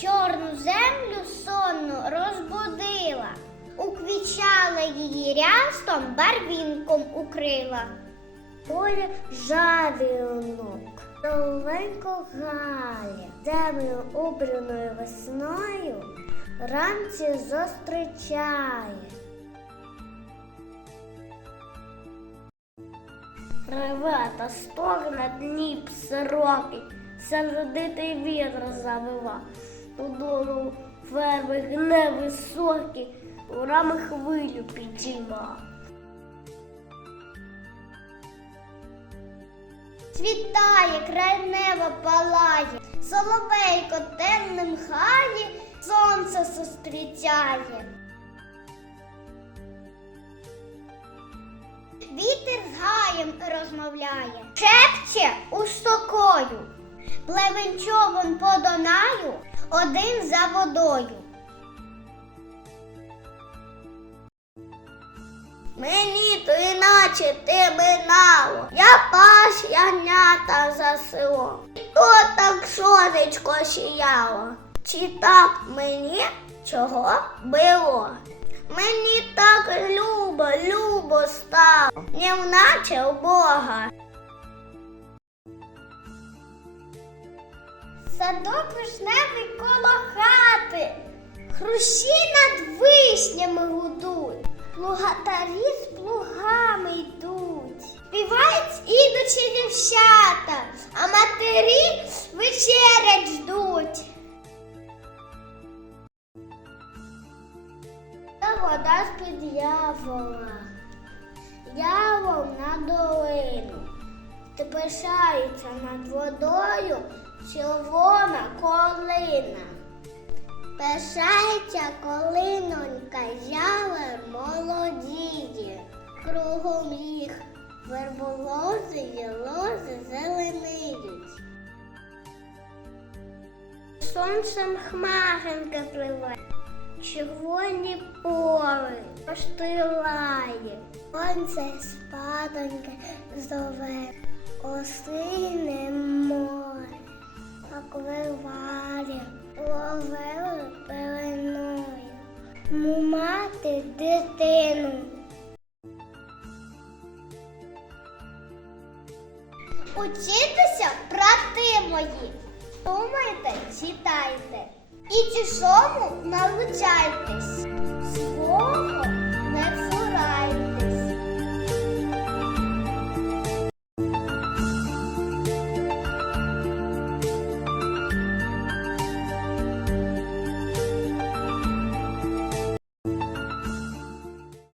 чорну землю сонну розбудила, уквічала її рястом, барвінком укрила. Поле жавілок, Довенько Галя, землю убраною весною, ранці зустрічає. Реве та стогне дніп сирокий, сердитий вітер завива, удолу ферми гне високі, урами хвилю підійма. Світає, край неба палає, соловейко темним хає, сонце зустрічає. Вітер з гаєм розмовляє, шепче у стокою, пливен човен по Донаю, один за водою. Мені то іначе ти минало, я пас ягнята за село. То так сонечко сіяло, чи так мені чого було? Мені так любо, любо стало, неначе у Бога. Садок вишневий хрущі над вишнями гудуть, плугатарі з плугами йдуть, співають ідучі дівчата, а матері вечерять ждуть. Вода з-під явола, явол на долину. Ти пишається над водою червона колина. Пишається колинонька, яви молодіє. Кругом їх верболози й лози зелениють. Сонцем хмаринка пливе, червоні пори розстилає, сонце спадоньке зове, осине море, мати дитину. Учитися брати мої, думайте, читайте. І чужому навчайтесь. Свого